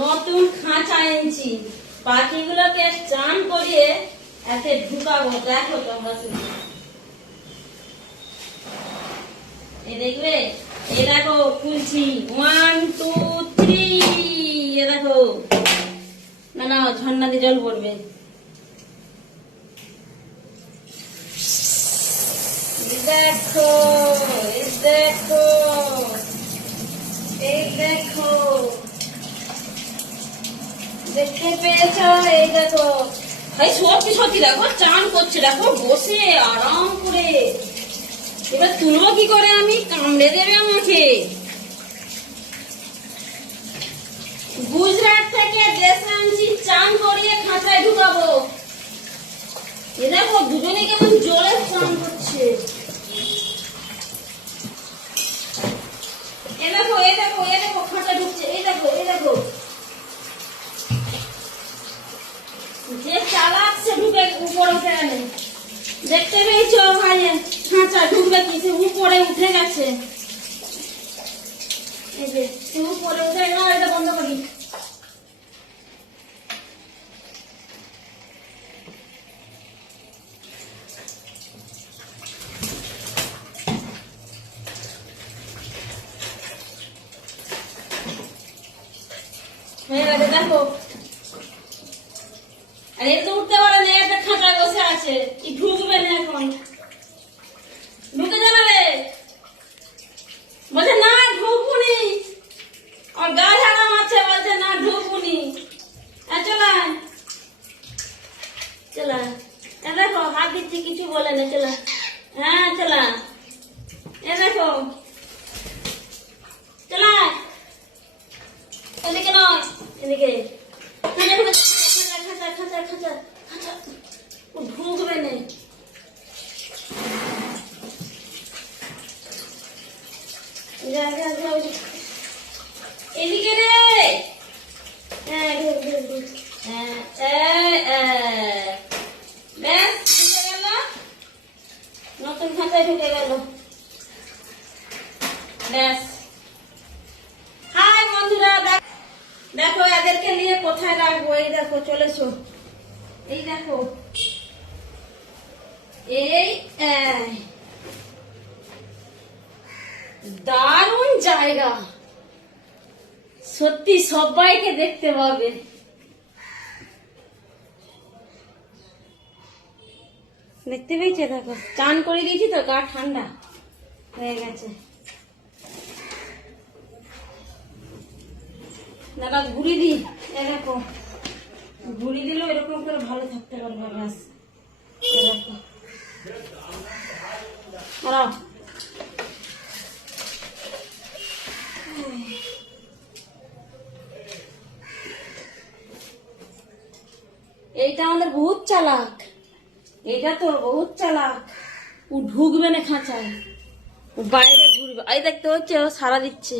নতুন খাঁচা এনেছি, পাখিগুলোকে চান করিয়ে এতে ঢুকাবো। দেখো তোমরা শুধু এ দেখবে, এ দেখো খুলছি, 1 2 3, এ দেখো। না না, ঝর্ণা দিয়ে জল পড়বে। দেখো, এই দেখো, এই দেখো, দেখতে পেয়েছো? এই দেখো, ভাই সত্যি সত্যি দেখো চান করছে, দেখো বসে আরাম করে। এবার তুলবো কি করে আমি, কামড়ে দেবে আমাকে। গুজরাট থেকে দেশে আনছি, চান করিয়ে খাঁচায় ঢুকাবো। এ দেখো দুজনে কেমন জলে চান করছে। এ দেখো, এ দেখো, এ দেখো, খাঁচা ঢুকছে। এই দেখো, এই দেখো, যে চালাক সে ঢুকে উপরে উঠে গেলে। দেখতে পেয়েছো ভাই, খাঁচা ঢুকবে কি, সে উপরে উঠে গেছে। এই যে সে উপরে উঠে, না এটা বন্ধ করি। দেখো, আর এ তো উঠতে পারে না, একটা খাঁচায় বসে আছে, কি ঢুকবে না এখন। ঢুকে যাবে রে, বলছে না ঢুকুনি, আর গা ঝাড়া মারছে, বলছে না ঢুকুনি। চলা চলা, এ দেখো হাত দিচ্ছি, কিছু বলে না। চলা, হ্যাঁ চলা, এ দেখো চলা, এদিকে নয়, এদিকে। খাঁচা খাঁচা খাঁচা খাঁচা, ঢুকবে না। এদিকে রে, হ্যাঁ ঢুক ঢুক ঢুক, ব্যাস ঢুকে গেল, নতুন খাঁচায় ঢুকে গেল। ব্যাস। হাই বন্ধুরা, দেখো এদেরকে নিয়ে কোথায় রাখবো। এই দেখো চলেছো, এই দেখো, এই দারুণ জায়গা, সত্যি সবাইকে দেখতে পাবে। দেখতে পেয়েছে? দেখো চান করে দিয়েছি তো, গা ঠান্ডা হয়ে গেছে। দাদা ঘুরি দি, দেখো ঘুরি দিল, এরকম করে ভালো থাকতে পারবো। ব্যাস দেখো, এইটা আমাদের বহুত চালাক, এইটা তো বহুত চালাক। ও ঢুকবে না খাঁচায়, ও বাইরে ঘুরবে। এই দেখতে হচ্ছে, ও সারা দিচ্ছে।